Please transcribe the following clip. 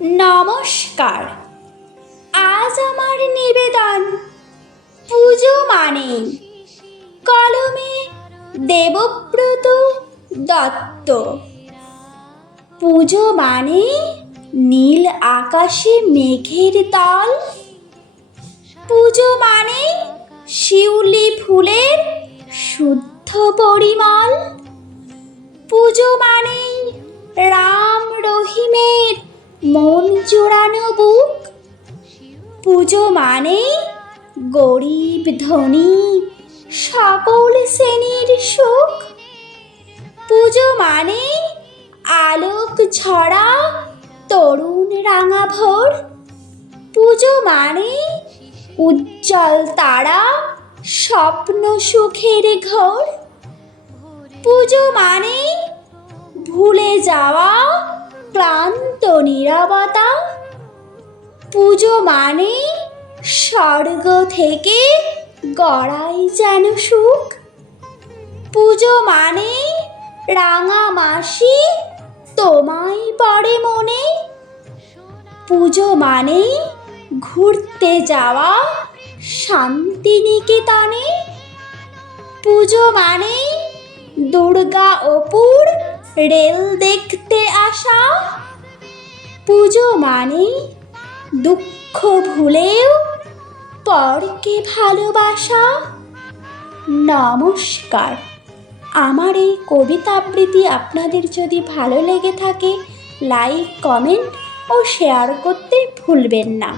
নমস্কার। আজ আমার নিবেদন পুজো মানেই, কলমে দেবব্রত দত্ত। পুজো মানে নীল আকাশে মেঘের দল, পুজো মানে শিউলি ফুলের শুদ্ধ পরিমল, পুজো মানে রাম রহিমের মন জোড়ানো বুক, পুজো মানে গরিব ধনী সকল শ্রেণীর সুখ, পুজো মানে আলোক ঝরা তরুণ রাঙা ভোর, পুজো মানে উজ্জ্বল তারা স্বপ্ন সুখের ঘোর, পুজো মানে ভুলে যাওয়া ক্লান্ত নীরবতা, পুজো মানে স্বর্গ থেকে গড়াই যেন সুখ, পুজো মানে রাঙা মাসি তোমায় পড়ে মনে, পুজো মানে ঘুরতে যাওয়া শান্তিনিকেতনে, পুজো মানে দুর্গা অপুর রেল দেখতে আসা, পুজো মানে দুঃখ ভুলেও পরকে ভালোবাসা। নমস্কার। আমার এই কবিতা আবৃত্তি আপনাদের যদি ভালো লেগে থাকে, লাইক, কমেন্ট ও শেয়ার করতে ভুলবেন না।